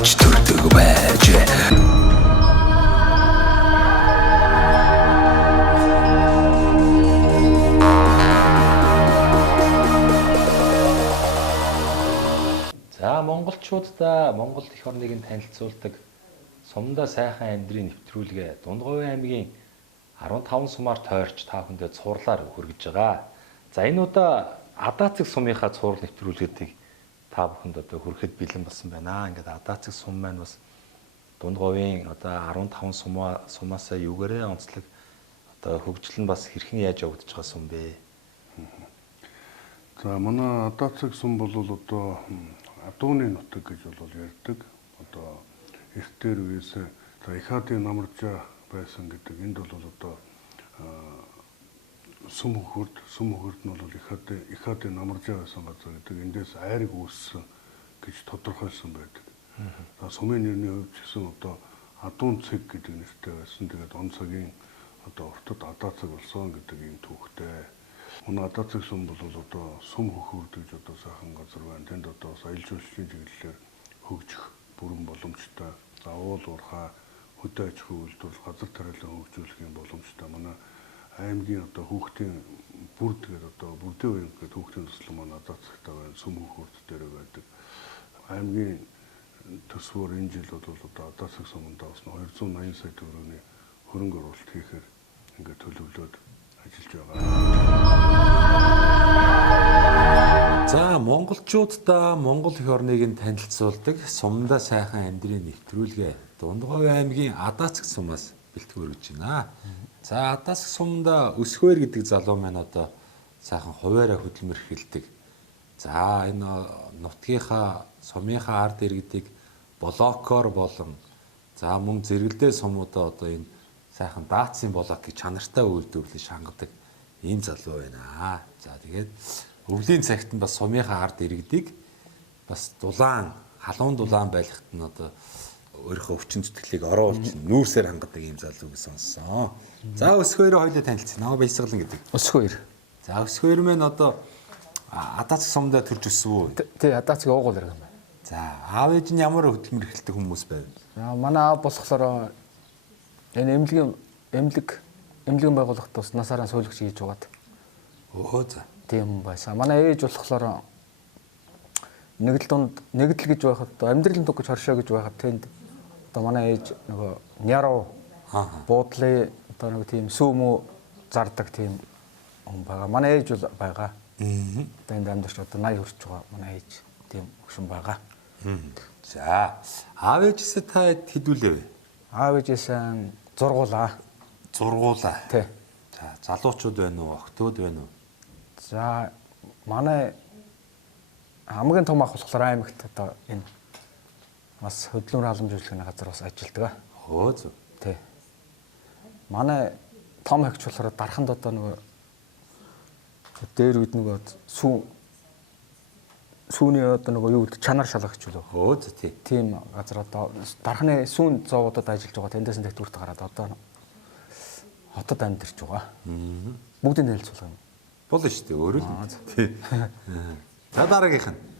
авч төрдөг байж. За монголчуудаа Монгол эх орныг нь танилцуулдаг Сумдаа сайхан амьдрын нэвтрүүлгээ Дундгуйн аймгийн 15 сумаар тойрч та бүхэндээ цуурлаар хүргэж байгаа. За энэ удаа Адаацэг сумынхаа цуврал нэвтрүүлгүүдийг та бүхэнд одоо хүрэхэд бэлэн болсон байна. Ингээд Адаацэг сум маань бас Дундгуйн одоо 15 сумаасаа юугаарээ онцлог одоо хөгжил нь бас хэрхэн яаж явагдаж байгаа сум бэ? За манай Адаацэг сум бол одоо Адууны нутаг гэж бол ярьдаг. Одоо эртээр үеэс Ихадын намаржаа байсан гэдэг. Энд бол одоо сум хөхөрд нь бол Ихадын намаржаа байсан газар гэдэг. Эндээс айраг үүссэн гэж тодорхойлсон байдаг. За сумын нэрний хувьд ч гэсэн одоо Адуун цэг гэдэг нэртэй байсан. Тэгээд он цагийн одоо уртад Адаацэг болсон гэдэг ийм түүхтэй. Манай Адаацэг сум бол одоо сум хөхөрд гэж одоо сайхан газар байна. Тэнд одоо аялал жуулчлалын чиглэлээр хөгжих бүрэн боломжтой. За уул уурхай, хөдөө аж ахуйн үйлдвэрлэл, газар тариалан хөгжүүлэхийн боломжтой. Манай аймгийн одоо хүүхдийн бүр тэгээд одоо бүрдийн үеийн гэдэг хүүхдийн туслан манай Адаацагтай байна. Сум хөхөрд дээр байдаг. Аймгийн төсвөр энэ жил бол одоо Адаацэг суманд бас 280 сая төгрөгийн хөрөнгө оруулалт хийхээр ингээд төлөвлөд ажиллаж байгаа. За монголчуудаа Монгол эх орныг нь танилцуулдаг Сумдаа сайхан амьдрын нэвтрүүлгээ Дундгуйн аймгийн Адаацэг сумаас бэлтгэн өргөж байна. За Адаацэг сумда Өсгөр гэдэг залуу маань одоо сайхан хуваараа хөдөлмөр эхэлдэг. За энэ нутгийнхаа сумынхаа ард иргэдийг блокоор болон за мөн зэрэгэлдээ сумуудаа одоо энэ сайхан даацын блокийг чанартай үйлдвэрлэж хангадаг ийм залуу байна. За тэгээд өвлийн цагт нь бас сумынхаа ард иргэдийг бас халуун дулаан байлгахт нь одоо өөрийнхөө өвчин зүтгэлийг оруулж нүүрсээр хангадаг ийм залуу гэж сонссон. За Өсгөрөө хоёулаа танилцсан. Намаа Баясгалан гэдэг. Өсгөр. За Өсгөр мэн одоо Адаацэг сумдаа төрж өссөн үү? Тий, Адаацэг уугуул иргэн байна. За аав ээж нь ямар хөдөлмөр эхэлдэг хүмүүс байв? Манай аав болохоор энэ эмнэлэг байгууллагт бас насаараа суулгч хийж угаад. Өө за. Тийм байсан. Манай ээж болохоор нэгдэл гэж байхад амьдралын туг гэж хоршоо гэж байхад тэнд одоо манай ээж нөгөө няруу буудлын одоо нэг тийм сүүмүү зардаг тийм хүн байгаа. Манай ээж бол байгаа. Одоо энд амьдарч одоо 80 хүрч байгаа манай ээж тийм хөшин байгаа. За аав ээжээсээ та хэдүүлээ вэ? Аав ээжээсээ зургуулаа. Тий. За залуучууд байна уу? Охтууд байна уу? За манай хамгийн том ах болохоор аймагт одоо энэ бас хөдөлмөр халамж үйлчлэгийн газар бас ажилладаг. Өө зөв. Тий. Манай том хэгч болохоор дарханд одоо нөгөө дээр үед нөгөө сүүний одоо нөгөө юу гэдэг чанар шалгагч үлээ. Өө зөв тий. Тийм газар одоо дархны сүүн зоодод ажиллаж байгаа. Тэндээс нь тэтгүүрт гараад одоо хотод амьдарч байгаа. Бүгдийн танилцуулга юм. Болно шүү дээ. Өөрөө л. Тий. За дараагийнх нь.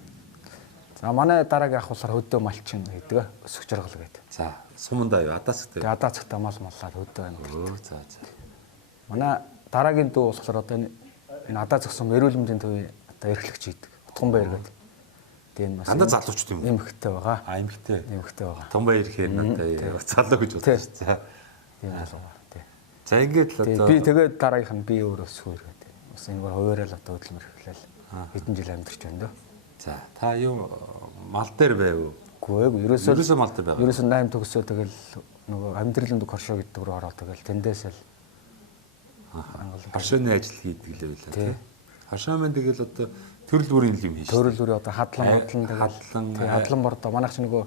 За манай дараагийн ах болохоор хөдөө малчин гэдэг өсгч жаргал гэдэг. За сумандаа юу Адаацэгтэй. Тэгээ Адаацэгтэй мал маллаад хөдөө байна. За. Манай дараагийн дүү болохоор одоо энэ Адаацэг сум эрүүл мэндийн төвийн одоо эрхлэгч хийдэг. Утганбаяр гэдэг. Тийм бас. Дандаа залуучд юм уу? Эмхтэй байгаа. Эмхтэй. Эмхтэй байгаа. Утганбаяр ихээр надад залуу гэж бодсон шүү. За. Тийм залуу. Тий. За ингээд л одоо би тэгээд дараагийнх нь би өөрөө өсгөр гэдэг. Бас энэ бүр хуваараа л одоо хөдөлмөр эхлээл хэдэн жил амьдарч байна дөө. За та юу мал дээр байв уу? Үгүй ерөөсөө мал дээр байгаа. Ерөөсөө 8 төгсөө тэгэл нөгөө амьдралын хоршоо гэдэг рүү ороод тэгэл тэндээс л хоршооны ажил хийдэг л байлаа тий. Хоршоо маань тэгэл одоо төрөл бүрийн юм хийж. Төрөл бүрийн одоо хадлан бордоо манайх ч нөгөө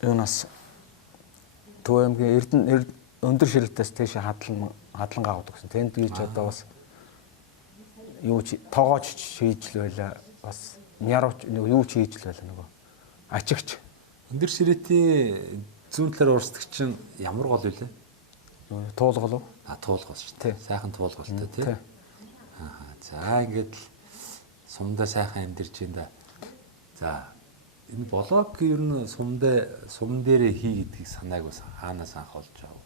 юунаас Төв аймгийн өндөр ширэлтээс тийш хадлан гаагдаг гэсэн. Тэнд гэж одоо бас юу ч тоогооч хийж л байла бас нярууч юу ч хийж л байла нөгөө ачигч өндөр ширээтийн зүүн талаар уурсдаг чинь ямар гол вэ? Туулгал уу? Туулгал шүү дээ. Сайхан туулгалтай тий. За ингээд л сумдаа сайхан амьдарч байна да. За Энэ блог ер нь сум дээрээ хий гэдгийг санааг бас хаанаас анх олж авав?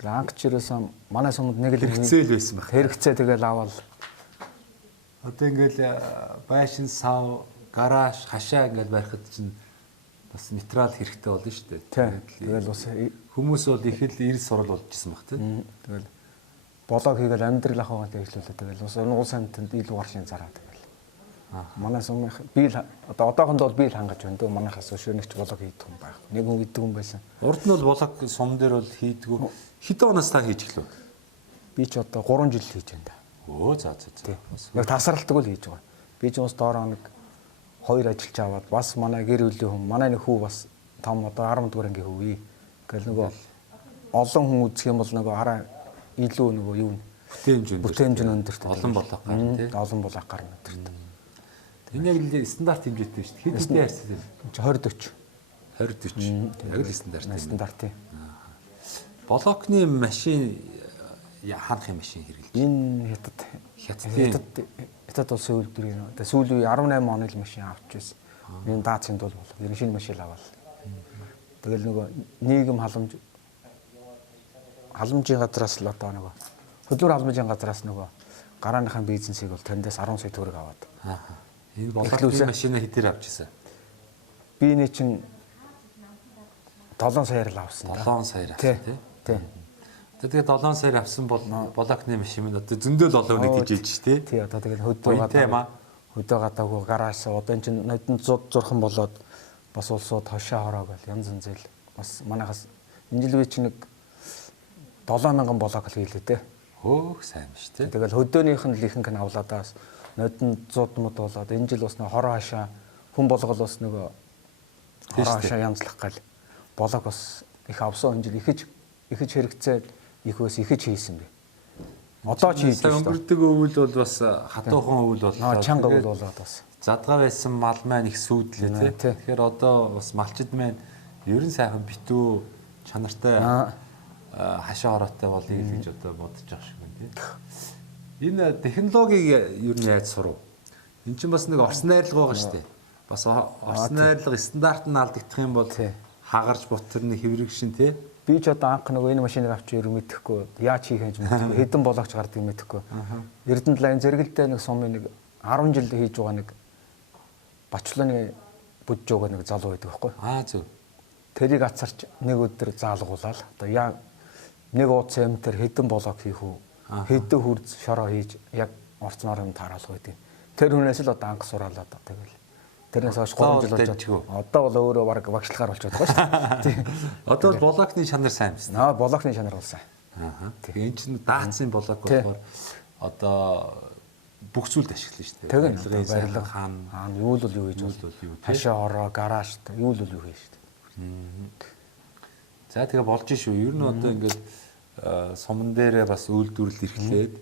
Ангч ерөөсөн манай сумд нэг л Хэрэгцээл байсан байх. хэрэгцээ тэгэл аваад Одоо ингээл байшин, сав, гараж, хашаа ингээл барихад чинь бас материал хэрэгтэй болно шүү дээ. тэгэл бас Хүмүүс бол их л эрс сурал болж исэн баг тийм. тэгэл блог хийгээл амьдрал ахуйгаа дэвшлүүлээ. Тэгэл бас уул сантанд илүү гаршин зараад тэгэл. Манай сумын би л одоо одоохондоо бол би л хангаж байна дөө. Манайхаас өшөөнөгч блог хийдэг хүн байх. Нэг хүн хийдэг хүн байсан. Урд нь бол блог сум дээр бол хийдгүү. Хэдэн оноос та хийж эхлэв? Би ч одоо 3 жил хийж байна да. Өө за. Яг тасралтдаг л хийж байгаа. Би ч бас доороо нэг 2 ажилч аваад бас манай гэр бүлийн хүн, манай нэг хүү бас том одоо 10 дугаар ангийн хүү. Ингээл нөгөө олон хүн үзэх юм бол нөгөө хараа илүү нөгөө юу бүтээмж нь өндөр. Олон блог гарна тийм. Олон блог гарна өдөрт. Энэ яг л стандарт хэмжээтэй шүү дээ. Хэд хэдэн харьцаа вэ? 20 40. Яг л стандарт. Стандарт тийм. Блокны машин хаанхын машин хэрэглэж? Энэ хятад улсын үйлдвэрийн одоо сүүлийн 18 оны л машин авч байсан. Энэ даацын дул болов. Ер нь шинэ машин аваад. Тэгэл нөгөө нийгэм халамжийн газраас л одоо нөгөө хөдөлмөр халамжийн газраас нөгөө гарааныхаа бизнесийг бол тэндээс 10 сая төгрөг аваад. Энэ блокны машинаа хэдээр авч ирсэн? Би энэ чинь 7 саяар л авсан. 7 саяар авсан тийм. Тэгээд 7 саяар авсан бол блокны машин минь одоо зөндөл олооныг хийж ш тий. Тий одоо тэгэл хөдөө гадаагүй гараас одоо энэ чинь нодон зурхан болоод бас улсууд хошоо хороог бол янз янз л бас манайхаас энэ жил би чинь нэг 7000 блок л хийлээ те. Хөөх сайн биш те. Тэгэл хөдөөнийх нь л ихэнх нь авладаас нодон зуудмууд болоод энэ жил бас нэг хороо хашаа хүн болгол бас нөгөө хороо хашаа янзлах гал блок бас их авсан энэ жил ихэж хэрэгцээ ихөөс ихэж хийсэн бэ. Одоо ч хийж байна. Өнгөрдөг өвөл бол бас хатуухан өвөл боллоо. Чанга өвөл болоод бас. Задгаа байсан мал маань их сүйдлээ тий. Тэгэхээр одоо бас малчид маань ерөн сайхан битүү чанартай хашаа хороотой болъё гэж одоо бодож байгаа шиг байна тий. Энэ технологиг ер нь яаж сурав? Эн чинь бас нэг орс найрлага байгаа шүү дээ. Бас орс найрлага стандарт нь алдагдах юм бол хагарч бутарны хэврэгшин тий. Би ч одоо анх нөгөө энэ машиныг авч ирэх мэдэхгүй яаж хийх юм мэдэхгүй хэдэн блогч гардыг мэдэхгүй Эрдэнэт лайн зэрэгэлдээ нэг сумын нэг 10 жил хийж байгаа нэг Бачлооны бүж жooгаа нэг залуу байдаг байхгүй зөв тэрийг ацарч нэг өдөр заалгуулаад одоо яг нэг ууц амтэр хэдэн блог хийх үү хэдэн хурц шороо хийж яг орцноор юм тааруулах гэдэг тэр хүнээс л одоо анх сураалаад тэгэл тэрнээс хойш 3 жил болж байгаа. Одоо бол өөрөө баг багшлагаар болчиход байгаа шүү дээ. Одоо бол блокны чанар сайн биз? Блокны чанар бол сайн. Тэгээ энэ чинь даацын блок болохоор одоо бүх зүйлд ашиглана шүү дээ. Тэгээ барилга хаана юу л юу хийж бол хашаа ороо гараж юу л юу хийж шүү дээ. За тэгээ болж шүү. Ер нь одоо ингээд суман дээрээ бас үйлдвэрлэл эрхлээд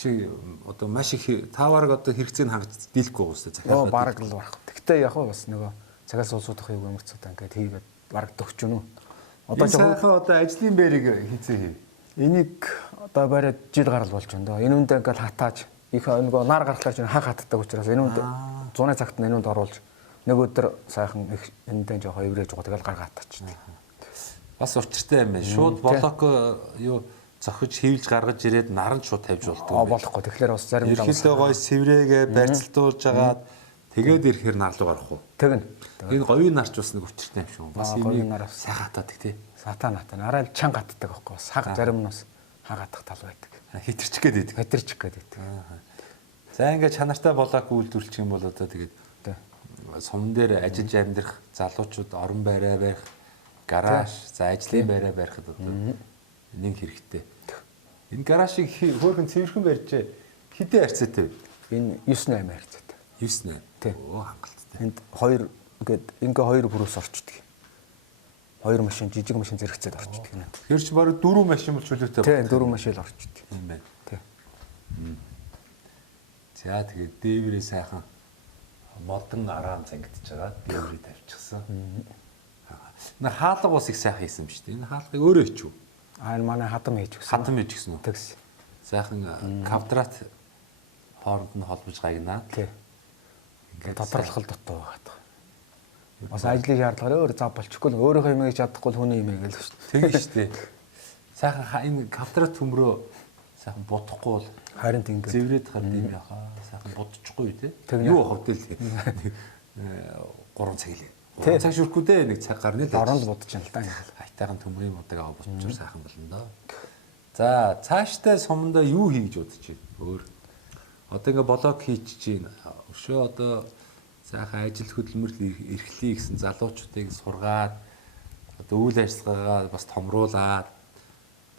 чи одоо маш их таварг одоо хэрэгцээг хангаж дийлэхгүй байгаа шүү дээ. Бараг л барах. Гэхдээ яг бас нөгөө цагаас улсуудах юм өмөрцөд ингээд хийгээд бараг төгчөн үү. Одоо сайхан одоо ажлын байрыг хийцээ хий. Энийг одоо бариад жил гарал болж байна доо. Энэ үндэ ингээд хатааж их нөгөө нар гаргалаач хаг хатдаг учраас энэ үнд 100-ны цагт энэ үнд оруулж нэг өдөр сайхан их эндээ жоохон эврэж байгаа тэгэл гаргаа хатаач. Бас учиртай юм байна. Шууд блок юу зохиж хөвлж гаргаж ирээд наран шууд тавьж болдог. Болохгүй. Тэгэхээр бас заримдаа ерхийдөө гой сэврээгээ барьцалтуулж агаад тэгээд ирэхээр нар руу гарах уу? Тэгнь. Энэ говийн нарч бас нэг учиртай юм шүү. Бас энийг сайхан хатаадаг тий. Сатаа натаа. Арай л чанга хатдаг байхгүй бас. Хаг зарим нь бас хагаадах тал байдаг. Хитэрчих гээд байдаг. Хитэрчих гээд байдаг. За ингээд чанартай блок үйлдвэрлэх юм бол одоо тэгээд сум дээр ажиллаж амьдрах залуучууд орон байраа барих, гараж, за ажлын байраа барихад одоо нэг хэрэгтэй. Энэ гаражийг хөөрхөн цэвэрхэн барьжээ. Хэдэн харьцаатай вэ? Энэ 9-8 харьцаатай. 9-8. Оо хангалттай. Энд 2 ингээ 2 бүрээс орчдөг. 2 машин жижиг машин зэрэгцээд орчдөг юм. Тэгэхээр чи баруун 4 машин бол чөлөөтэй байна. Тийм 4 машин л орчдөг. Тийм байна. Тийм. За тэгээд дээврээ сайхан модон араам зангидж байгаа. Дээврээ тавьчихсан. Энэ хаалга ус их сайхан хийсэн юм шүү дээ. Энэ хаалгыг өөрөө хийчихв. Энэ манай хадам хийж гисэн. Хадам хийж гисэн үү? Тэгс. Сайхан квадрат хооронд нь холбож гагнаа. Тийм. Ингээд тодорлох л дутуу байгаа. Бас ажлын шаардлагаар өөр зав болчихгүй л өөрийнхөө юмыг чадахгүй л хүний юмыг л шүү дээ. Тэгээ шүү дээ. Сайхан энэ квадрат төмрөө сайхан будахгүй бол Харин тийм зэврээд хад юм яхаа. Сайхан будчихгүй тий. Юу авах вэ? 3 цаг л. 3 цаг шүрхгүй дээ нэг цаг гарны л. орон л будаж байна л да ингээл. Хайтайхан төмрийн бодог авах боччор сайхан болно доо. За цаашдаа сумдаа юу хийж бодож байна? Өөр. Одоо ингээ блог хийчих чинь өшөө одоо сайхан ажил хөдөлмөрлөл эрхлэе гэсэн залуучуудыг сургаад одоо үйл ажиллагаагаа бас томруулаад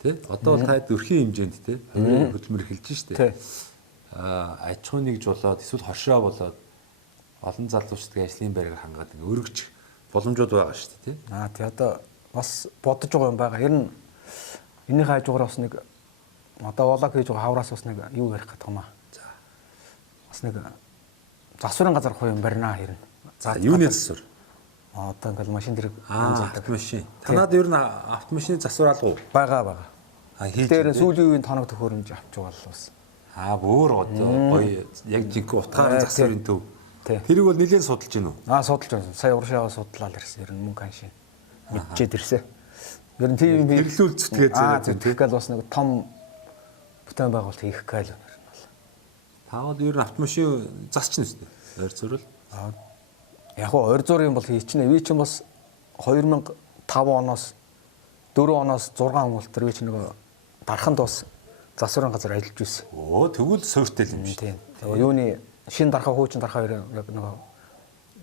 тий одоо бол таад өрхийн хэмжээнд тий хөдөлмөр эхэлж штэ аж ахуй нэгжүүлээд эсвэл хоршоо болоод олон залуучдыг ажлын байраар хангаад ингээ өргөж боломжууд байгаа штэ тий Тий одоо бас бодож байгаа юм байгаа. Ер нь энийхээ хажуугаар бас нэг одоо блог хийж байгаа хавраас бас нэг юу ярих гэдэг юм аа. за Бас нэг засварын газар хувийн барина хэрнэ. за юуны засвар Одоо ингээл машин дэрэг автомашин танад ер нь автомашины засвар алга уу байгаа. хийж Тэр сүүлийн үеийн тоног төхөөрөмж авч байгаа л бас. бүр гоё яг жинхэнэ утгаараа засварын төв Тий. тэрийг бол нэлээд судалж байна уу Судалж байна. Сая уршаага судлаад ирсэн. Ер нь мөнгө ханшийн. Мэдчихэд ирсэн. Ер нь тийм хэрэглүүл зүтгээд тэгэхээр бас нэг том бүтээн байгуулалт хийх гээл байна. таавал ер нь автомашин засч нэстэ ойр зурвал Яг гоо ойр зургийн бол хийчихнэ. Ви чинь бас 2005 оноос 4 оноос 6 он бол тэр ви чинь нөгөө дарханд бас засварын газар ажиллаж байсан. тэгвэл суурьтай юм шүү Тийм. Юуны шин дархаа хуучин дархаа хоёр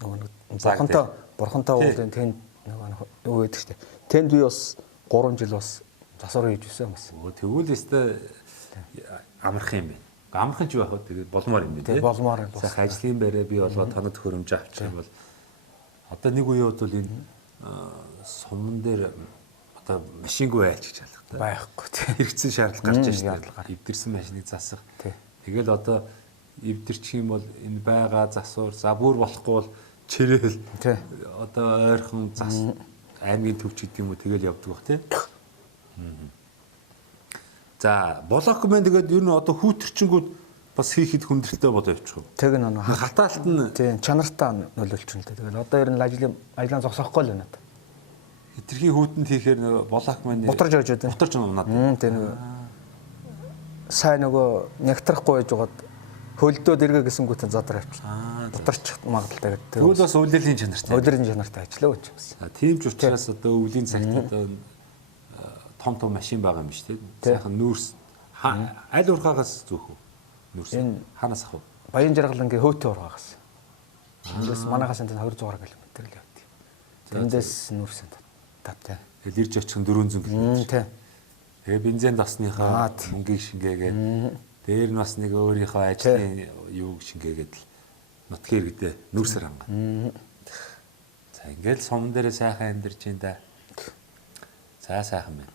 нөгөө бурхантай уулын тэнд нөгөө юу гэдэг чинь. Тэнд би бас 3 жил бас засвар хийж байсан бас. тэгвэл өстой амарх юм байна амархан ч байх уу тэгээд болмоор юм байна Тийм болмоор юм. сайхан ажлын байраа бий болгоод тоног төхөөрөмж авчих юм бол одоо нэг үеуд бол энэ сумн дээр одоо машингүй айлч гэж алга Байхгүй тийм. хэрэгцээ шаардлага гарч ирж байна эвдэрсэн машиныг засах тэгэл одоо эвдэрчих юм бол энэ байгаа засвар за бүр болохгүй бол чирээл одоо ойрхон зас аймгийн төвч гэдэг юм уу тэгэл явдаг бах тий. За блок мэн тэгээд ер нь одоо хүүтэрчингүүд бас хийхэд хүндрэлтэй болоо явчих. Тэг нэг хатаалт нь тийм чанартаа нөлөөлчихнэ л дээ. Тэгэл одоо ер нь ажлаа зогсоохгүй л байна. хитрхи хүүтэнд хийхээр нөгөө блок мэн Бутарж ойж байна. бутарж унаад. Тийм нөгөө сайн нөгөө нягтрахгүй байж байгаад хөлдөөд эргээ гэсэнгүүтэн задраа авчихсан. Бутарч магадaltaй гэдэг. Тэгвэл бас үйлдвэрлэлийн чанартай. Үйлдвэрлэлийн чанартай ажиллаа гэж юмсан. Тийм ч учраас одоо өвлийн цагт одоо том машин байгаа юм шүү дээ. Сайхан нүүрс аль урхаагаас зөөх үү? Нүүрс. Хаанаас ах вэ? Баян жаргалангийн хөөтөө урхаагаас. Эндээс манайхаас энэ 200 км л явдаг. Эндээс нүүрсэн таттай. Тэгэл ирж очих нь 400 км. Тийм. Тэгээ бензин досныхаа мөнгийг шингээгээд дээр нь бас нэг өөрийнхөө ажлын юуг шингээгээд л нутгийн иргэдээ нүүрсээр хангаа. За ингээл сум дээр сайхан амьдарч ин да. За сайхан байна.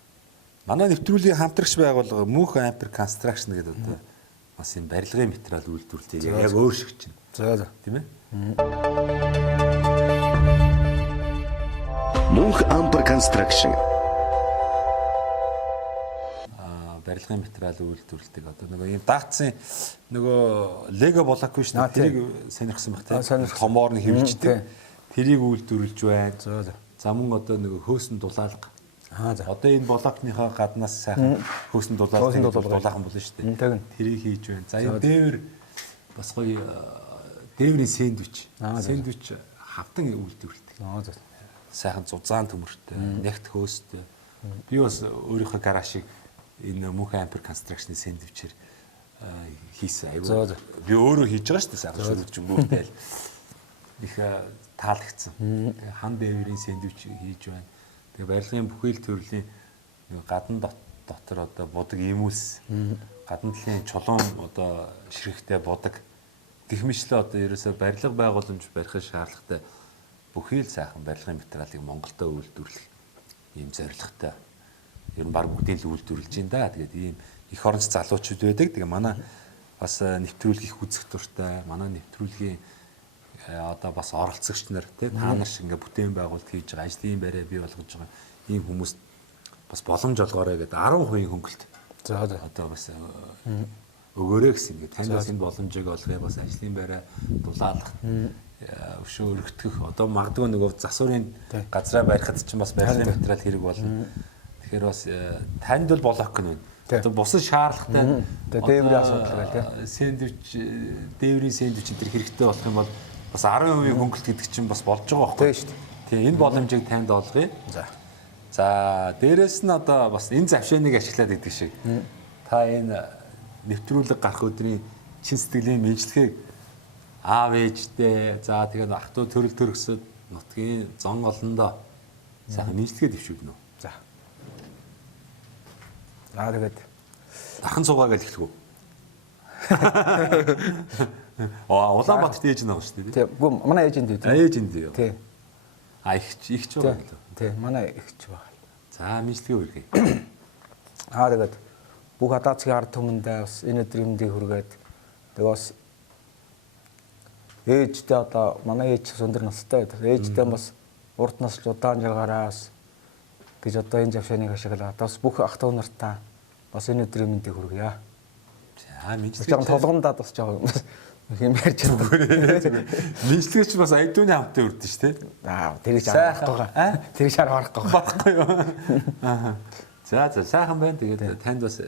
Манай нэвтрүүлгийн хамтрагч байгууллага Мөнх Ампер Construction гэдэг одоо бас юм барилгын материал үйлдвэрлэлтэй яг өөр шиг чинь. За. Тийм ээ? Мөнх Ампер Construction барилгын материал үйлдвэрлэдэг одоо нөгөө ийм даацсан нөгөө лего блокгүй шүү дээ. Тэрийг сонирхсан баг тийм. Томоор нь хэвлждэг. Тэрийг үйлдвэрлэж байна. За мөн одоо нөгөө хөөсөн дулаалга. Одоо энэ блокныхоо гаднаас сайхан хөөсөн дулаалгын дулаахан болно шүү дээ. Тэрийг хийж байна. За энэ дээвэр бас гоё дээврийн сэндвич. Сэндвич хавтан үйлдвэрлэдэг. Сайхан зузаан төмөртэй, нягт хөөстэй. Би бас өөрийнхөө гаражийг энэ Мөнх Ампер Construction-ы сэндвичээр хийсэн. Аюу. Би өөрөө хийж байгаа шүү дээ. Сайхан шүрүүлж өнгөтэй л их таалагдсан. Хан дээврийн сэндвич хийж байна. Тэгээ барилгын бүхэл төрлийн гадна дотор одоо будаг имүүлс, гадна талын чулуун одоо ширхэгтэй будаг гэх мэтлээ одоо ерөөсөө барилга байгууламж барихын шаардлагатай бүхий л сайхан барилгын материалыг Монголдо үйлдвэрлэх ийм зорилготой. Ер нь баг бүгдийг л үйлдвэрлэж байна да. Тэгээд ийм их оронч залуучууд байдаг. Тэгээ манай бас нэвтрүүлгийх үзэх дуртай, манай нэвтрүүлгийн одоо бас оролцогч нар тий та нар шиг ингээ бүтээн байгуулалт хийж байгаа ажлын байраа бий болгож байгаа ийм хүмүүст бас боломж олгоорой гэдэг 10% хөнгөлт. За одоо бас өгөөрэй гэсэн ингээ танд бас энэ боломжийг олгоё бас ажлын байраа дулаалгах өшөө өргөтгөх одоо магадгүй нөгөө засварын газраа барихад ч бас барилгын материал хэрэг болно. Тэгэхээр бас танд бол блок нь байна. Одоо бусад шаардлагатай дээврийн асуудал гэл тий. Сэндвич дээврийн сэндвич энэ хэрэгтэй болох юм бол бас 10% хөнгөлт гэдэг чинь бас болж байгаа байхгүй. Тийм шүү дээ. Тийм энэ боломжийг танд олгоё. За дээрэс нь одоо бас энэ завшааныг ашиглаад идэх шиг та энэ нэвтрүүлэг гарах өдрийн чин сэтгэлийн мэдлэгийг аав ээжтэй за тэгээд ах トゥ төрөл төрөсөд нутгийн зон олондоо сайхан мэдлэгээ дэвшүүлнэ үү. За. Тэгээд Дахин цугаа гэж эхлэх үү? Улаанбаатарт ээж нэг шүү дээ. тийм үгүй манай ээжэнд үү. Ээжэнд юу? Тийм. Ихч байгаа юм лөө. Тийм манай ихч байгаа. За мэдлэгээ үргэе. Тэгээд бүх адаацгийн ард түмэндээ бас энэ өдрийн мэндийг хүргээд тэгээд бас ээжтэй одоо манай ээж өндөр настай байдаг. Ээжтэй бас урд нас удаан жаргаараас гэж одоо энэ завшааныг ашиглаад бас бүх ах トゥ нартаа бас энэ өдрийн мэндийг хүргье. За мэдлэгээ. Жаахан толгомдаад бас жаахан юм ярьж байгаа. Мэдлэгээ ч бас айдууны хамтаа үрдэн шүү дээ. Тэрийг харахгүй байгаа. Тэрийг харахгүй байгаа. Багхгүй юу? Аа. За сайхан байна. Тэгээд танд бас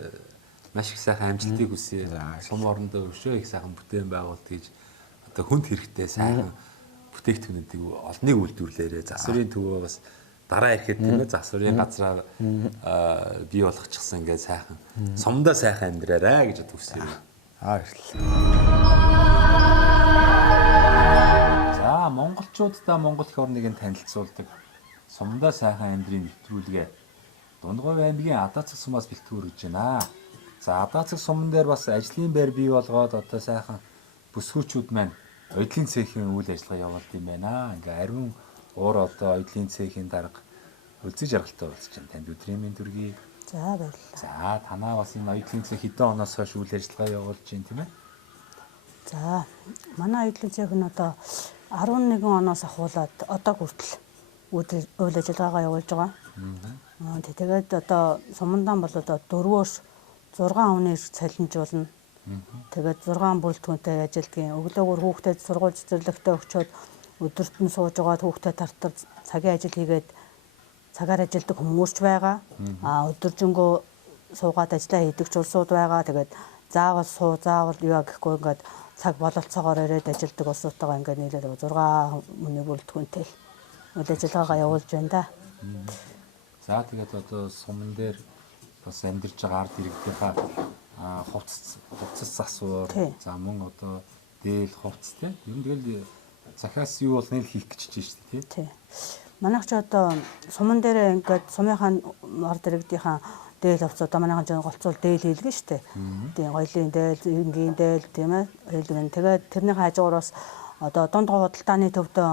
маш их сайхан амжилтыг хүсье. Сум орондоо өшөө их сайхан бүтээн байгуулалт хийж одоо хүнд хэрэгтэй сайхан бүтээгдэхүүнүүдийг олныг үйлдвэрлээрээ засварын төвөө бас дараа ирэхэд тийм ээ засварын газраа бий болгочихсан ингээд сайхан сумдаа сайхан амьдраарай гэж хүсье. За монголчуудаа Монгол эх орныг танилцуулдаг сумдаа сайхан амьдрын нэвтрүүлгээ Дундгой аймгийн Адаацаг сумаас бэлтгэн өргөж байна. За Адаацаг суман дээр бас ажлын байр бий болгоод одоо сайхан бүсгүүчүүд маань оюутлын цехийн үйл ажиллагаа явуулд юм байна. Ингээ ариун уур одоо оюутлын цехийн дарга үлзий жаргалтай уулзч байна. Танд өдрийн мэнд хүргэе. За баярлалаа. За танаа бас энэ оюутлын цех хэдэн оноос хойш үйл ажиллагаа явуулж байна тийм ээ? За манай оюутлын цех нь одоо 11 оноос ахуулаад одоо хүртэл үйл ажиллагаагаа явуулж байгаа. Тэгээд одоо сумандан бол одоо 4-өөс 6 хүний цалинжуулна. Тэгээд 6 бүрэлдэхүүнтэй ажилтгийн өглөөгөр хүүхдэд сургууль цэцэрлэгтээ өгчөөд өдөрт нь сууж байгаа хүүхдэд тартар цагийн ажил хийгээд цагаар ажилдаг хүмүүс ч байгаа. Өдөржингөө суугаад ажиллаа хийдэг ч улсууд байгаа. Тэгээд заавал юу гэхгүй ингээд цаг бололцоогоор ирээд ажилдаг улсуудтайгаа ингээд нийлээд 6 хүний бүрэлдэхүүнтэй үйл ажиллагаагаа явуулж байна да. За тэгээд одоо суман дээр бас амьдарч байгаа ард иргэдийнхаа хувцас засвар за мөн одоо дээл хувцас тийм ер нь тэгэл захиас юу бол нэл хийх гэж чинь шүү дээ тийм. Манайх ч одоо суман дээр ингээд сумынхаа ард иргэдийнхаа дээл хувцас одоо манайхан ч голцуул дээл хийлгэн шүү дээ. Тийм гоёлын дээл, энгийн дээл тийм ээ хийлгэн. Тэгээд тэрний хажуугаар бас одоо дундгой худалдааны төвдөө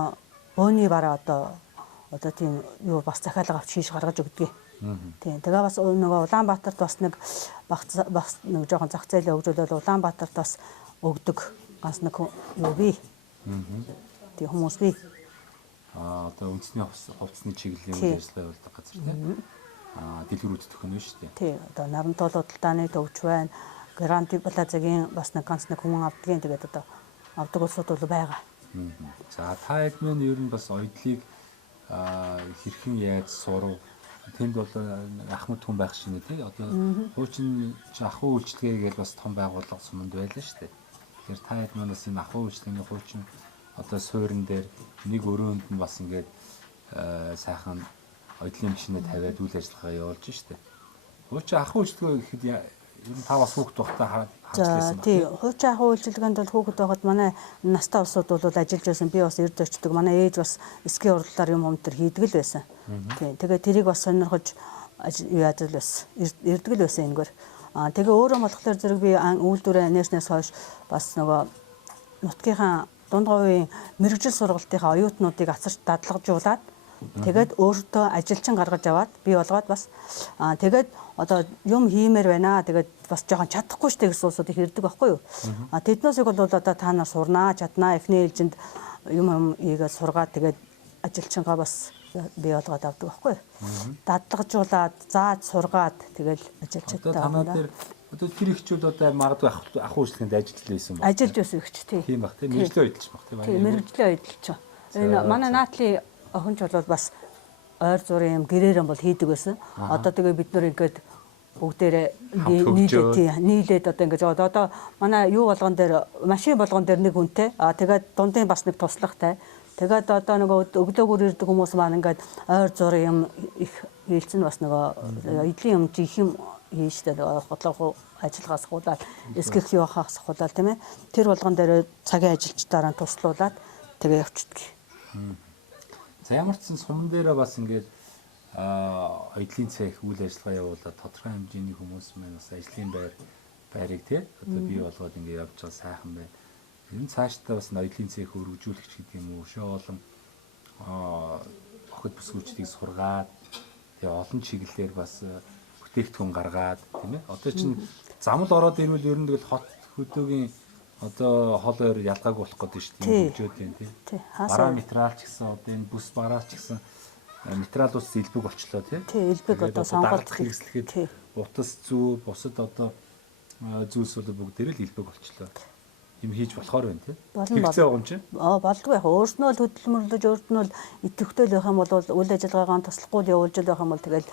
бөөний бараа одоо тийм юу бас захиалга авч хийж гаргаж өгдөг. Тийм. Тэгээ бас нөгөө Улаанбаатарт бас нэг нэг жоохон зах зээлээ хөгжүүлээд Улаанбаатарт бас өгдөг ганц нэг юу бий. Тийм хүмүүс бий. Одоо үндэсний хувцсны чиглэлийн үйл ажиллагаа явуулдаг газар тийм. Дэлгэрүүд төхөн нь шүү дээ. Тийм. Одоо Нарантуул худалдааны төвч байна. Гранти плазагийн бас нэг ганц нэг хүн авдгийн тэгээд одоо авдаг улсууд бол байгаа. За та эдмэн ер нь бас оюутлыг хэрхэн яаж сурав? Тэнд бол ахмад хүн байх шинэ тий. Одоо хуучин ахуй үйлчлэгээ гэж бас том байгууллага суманд байлаа шүү дээ. Тэгэхээр та эдмэн бас энэ ахуй үйлчлэгээний хуучин одоо суурин дээр нэг өрөөнд нь бас ингээд сайхан оюутлын машинаа тавиад үйл ажиллагаа явуулж шүү дээ. Хуучин ахуй үйлчлэгээ гэхэд ер нь та бас хүүхд байхдаа За тий хуучин ахуй үйлчилгээнд бол хүүхэд байхад манай настай улсууд бол ажиллаж байсан. Би бас эрд очдөг. Манай ээж бас эсгийн урлалаар юм төр хийдэг л байсан. Тий тэгээ тэрийг бас сонирхож яаж л байсан. Эрдэг л байсан энэгээр. Тэгээ өөрөө болохоор зэрэг би үйлдвэрээ нээснээс хойш бас нөгөө нутгийнхаа дундгойн мэрэгжил сургалтынхаа оюутнуудыг асарч дадлагжуулаад тэгээд өөртөө ажилчин гаргаж аваад бий болгоод бас тэгээд одоо юм хиймээр байна. Тэгээд бас жоохон чадахгүй штэ гэсэн улсууд их ирдэг байхгүй юу? Тэднээсийг бол одоо та нар сурнаа, чаднаа, эхний ээлжинд юм ийгээд сургаад тэгээд ажилчингаа бас бий болгоод авдаг байхгүй юу? Дадлагжуулаад, зааж сургаад тэгэл ажилчтай байна. Одоо танаа дээр Одоо тэр ихчүүд одоо магадгүй ахуй үйлчлэгэнд ажиллаж байсан байна. Ажиллаж байсан ихч тий. Тийм баг тийм мэрэгжлийн эдэлж баг тийм. Тийм мэрэгжлийн эдэлч. Энэ манай наатли охинч бол бас ойр зургийн юм гэрээрэн бол хийдэг байсан. Одоо тэгээ бид нөр ингээд бүгдээрээ нийлээд одоо ингэж одоо манай юу болгон дээр машин болгон дээр нэг хүнтэй тэгээд дундын бас нэг туслагтай. Тэгээд одоо нөгөө өглөөгөр ирдэг хүмүүс маань ингээд ойр зургийн юм их хийлцэн бас нөгөө эдлийн юм жих юм хийжтэй бодлого ажиллагаас хуулаад эсгэх юу хахаас хуулаад тийм ээ. Тэр болгон дээр цагийн ажилчдаараа туслуулаад тэгээ явчихдаг. За ямар ч сан суман дээрээ бас ингээд эдлийн цех үйл ажиллагаа явуулаад тодорхой хэмжээний хүмүүс маань бас ажлын байрыг тий одоо бий болгоод ингээд явж байгаа сайхан байна. Энэ цаашдаа бас эдлийн цех өргөжүүлэгч гэдэг юм уу өшөө олон охид бүсгүүчдийг сургаад тэгээ олон чиглэлээр бас бүтээгдэхүүн гаргаад тийм ээ. Одоо чинь замл ороод ирвэл ер нь тэгэл хот хөдөөгийн одоо хол ойр ялгаагүй болох гэдэг шүү дээ. Хөгжөөд байна тийм. Бараа материал ч гэсэн одоо энэ бүс бараа ч гэсэн материал ус элбэг болчлоо тийм. Тийм элбэг одоо сонголт хэрэгслэхэд утас зүү бусад одоо зүйлс бол бүгдээр л элбэг болчлоо. Им хийж болохоор байна тийм. Хэрэгцээ байгаа юм чинь. Болдгоо яг өөрснөө л хөдөлмөрлөж өөрснөө л идэвхтэй байх юм бол үйл ажиллагаагаа туслахгүй явуулж байх юм бол тэгэл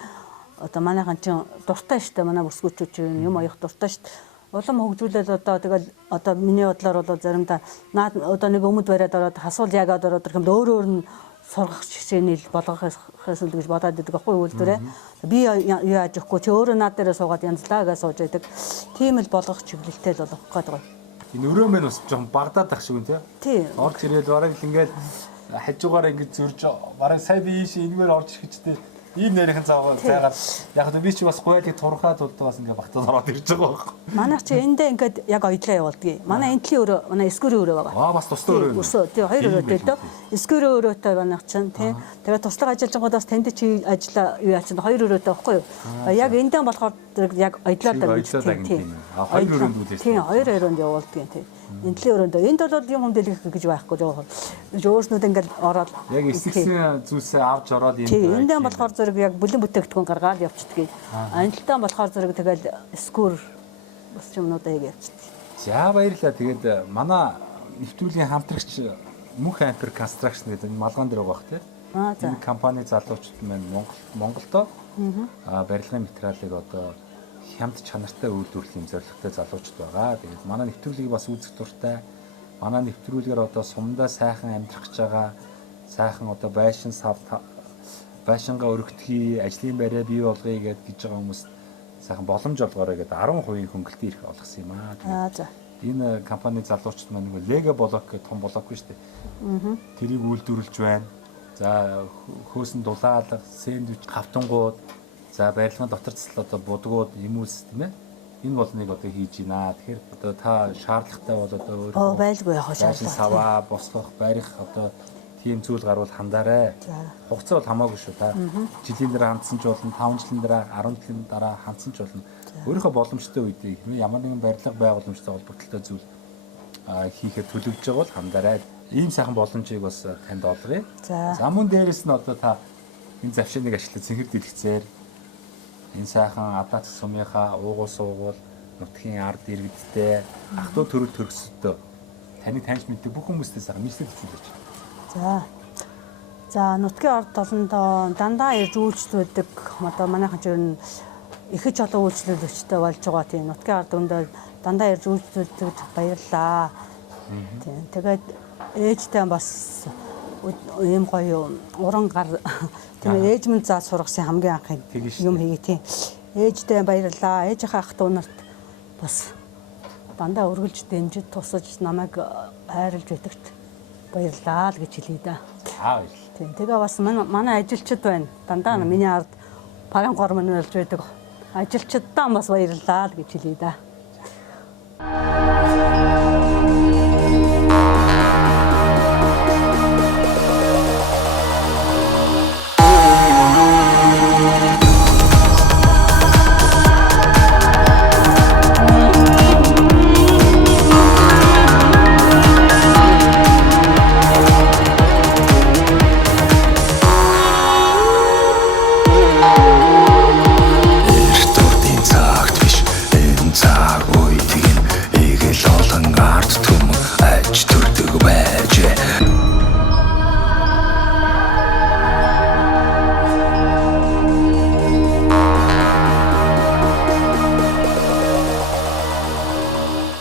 одоо манайхан чинь дуртай штэ манай бүсгүүчүүд чинь юм аях дуртай штэ. Улам хөгжүүлээд одоо тэгэл одоо миний бодлоор бол заримдаа наад одоо нэг өмд бариад ороод хасуул яагаад ороод ирэх юм өөр нь сургах жишээний болгохоос л гэж бодоод байдаг аахгүй үйлдвэрээ. Би юу яаж өгөхгүй чи өөрөө наад дээрээ суугаад янзлаа гэж сууж байдаг. Тийм л болгох чиглэлтэй л болох гээд байгаа. Энэ өрөө мэн бас жоохон багдаад ах шиг үү тий. Орж ирээд бараг л ингээд хажуугаар ингээд зөрж бараг сая би ийш энэгээр орж ирэхчтэй ийм нэрхэн заагаад яг би чи бас гуйлыг турхаад тулд бас ингээд багтаад ороод ирж байгаа байхгүй. Манай чи эндээ ингээд яг оёдлоо явуулдаг. Манай энтлийн өрөө манай эскүүрийн өрөө байгаа. Бас тустай өрөө. Өсөө тий хоёр өрөөтэй л дөө. Эскүүрийн өрөөтэй манай чинь тий. Тэгээд туслах ажилчингуудаас танд чи ажиллаа юу яа чинь хоёр өрөөтэй байхгүй юу? Яг эндээ болохоор яг оёдлоод байгаа тий. Хоёр өрөөнд үлээж. Тий хоёр өрөөнд явуулдаг тий. Энтлийн өрөөндөө энд бол юм хүмдэлэх гэж байхгүй жоо. Өөрснүүд ингээд ороод яг эсгсэн зүйлсээ авч ороод энэ. Тий эндээ болохоор зэрэг яг бүлээн бүтээгдэхүүн гаргаад явчихдаг. Анилтаа болохоор зэрэг тэгэл скур бас юмнуудаа яг явчихдаг. За баярлалаа. Тэгээд манай нэвтрүүлгийн хамтрагч Мөнх Ампер Construction гэдэг энэ малган дээр байгаа бах тий. Энэ компани залуучууд маань Монголдо барилгын материалыг одоо хямд чанартай үйлдвэрлэх юм зорилготой залуучууд байгаа. Тэгээд манай нэвтрүүлгийг бас үзэх дуртай. Манай нэвтрүүлгээр одоо сумдаа сайхан амьдрах гэж байгаа. Сайхан одоо байшин сав байшингаа өргөтгий, ажлын байраа бий болгоё гэж байгаа хүмүүс сайхан боломж олгоорой гэдэг 10% хөнгөлтийн эрх олгосон юм аа. За. Энэ компани залуучууд маань нэг Лего блок гэх том блок биш үү? Тэрийг үйлдвэрлэж байна. За хөөсөн дулаалга, сэндвич, хавтангууд, за барилгын доторцол одоо будгууд, юмс тийм ээ. Энэ болныг одоо хийж гинэ. Тэгэхээр одоо та шаардлагатай бол одоо өөрөө байлгүй яг шаардлагатай саваа, босгох, барих одоо тийм зүйл гарвал хандаарай. Хугацаа бол хамаагүй шүү та. Жилийн дараа хандсан ч болно, 5 жилийн дараа, 10 жилийн дараа хандсан ч болно. Өөрийнхөө боломжтой үедээ ямар нэгэн барилга байгууламжтай холбогдолтой зүйл хийхэд төлөвлөж байгаа бол хандаарай. Ийм сайхан боломжийг бас танд олгоё. За мөн дээрэс нь одоо та энэ завшааныг ашиглаж цэнхэр дэлгэцээр энэ сайхан Адац сумынхаа уугуул суугуул нутгийн ард иргэдтэй ах トゥ төрөл төрөсөдөө таны таньж мэддэг бүх хүмүүстээ сайхан мэдлэг төлөвлөж. За нутгийн ард толондоо дандаа ирж үйлчлүүлдэг одоо манайхан ч ер нь их ч олон үйлчлүүлэгчтэй болж байгаа тийм нутгийн ард өндөө дандаа ирж үйлчлүүлдэг баярлаа. Тийм тэгээд ээжтэй бас ийм гоё уран гар тийм ээж минь заа сургасан хамгийн анхын юм хийе тийм ээжтэй баярлаа. Ээжийнхээ ах トゥ нарт бас дандаа өргөлж дэмжиж тусаж намайг хайрлж өгдөгт баярлаа л гэж хэлье да. Тийм тэгээ бас манай ажилчид байна. Дандаа миний ард паран гормон болж байдаг. Ажилчидаа бас баярлалаа л гэж хэлье да.